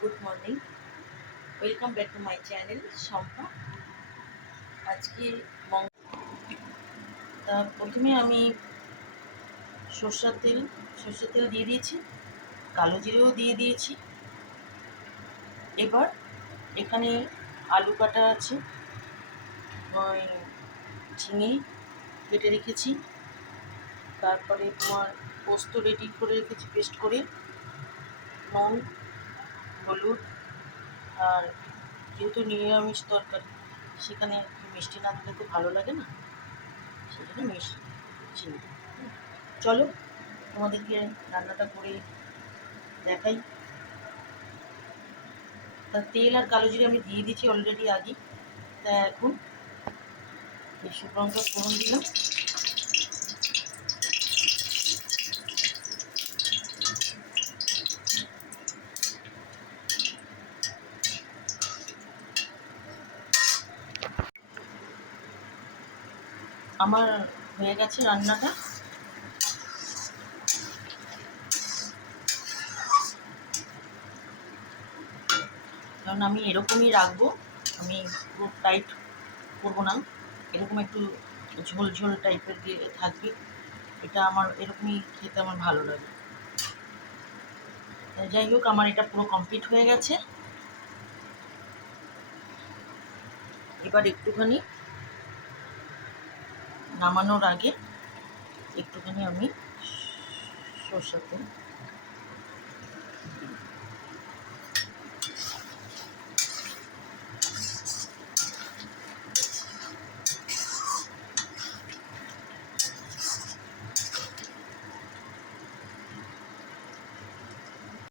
Good morning, welcome back to my channel Shampa. আজকে প্রথমে আমি সর্ষের তেল দিয়ে দিয়েছি, কালো জিরেও দিয়ে দিয়েছি। এবার এখানে আলু কাটা আছে, ঝিঙে কেটে রেখেছি, তারপরে তোমার পোস্ত রেডি করে রেখেছি পেস্ট করে, নুন, হলুদ, আর যেহেতু নিরামিষ তরকারি সেখানে মিষ্টি না দিলে তো ভালো লাগে না, সেখানে মিষ্টি চিনি। চলো তোমাদেরকে রান্নাটা করে দেখাই। তা তেল আর কালো জিরে আমি দিয়ে দিয়েছি অলরেডি আগে। তা এখন এই শুকনো লঙ্কা ফোড়ন দিলাম, আমার হয়ে গেছে রান্নাটা। কারণ আমি এরকমই রাখবো, আমি পুরো টাইট করবো না, এরকম একটু ঝোল ঝোল টাইপের দিয়ে থাকবে। এটা আমার এরকমই খেতে আমার ভালো লাগে। যাই হোক, আমার এটা পুরো কমপ্লিট হয়ে গেছে। এবার একটুখানি নামানোর আগে একটুখানি আমি সরষের তেল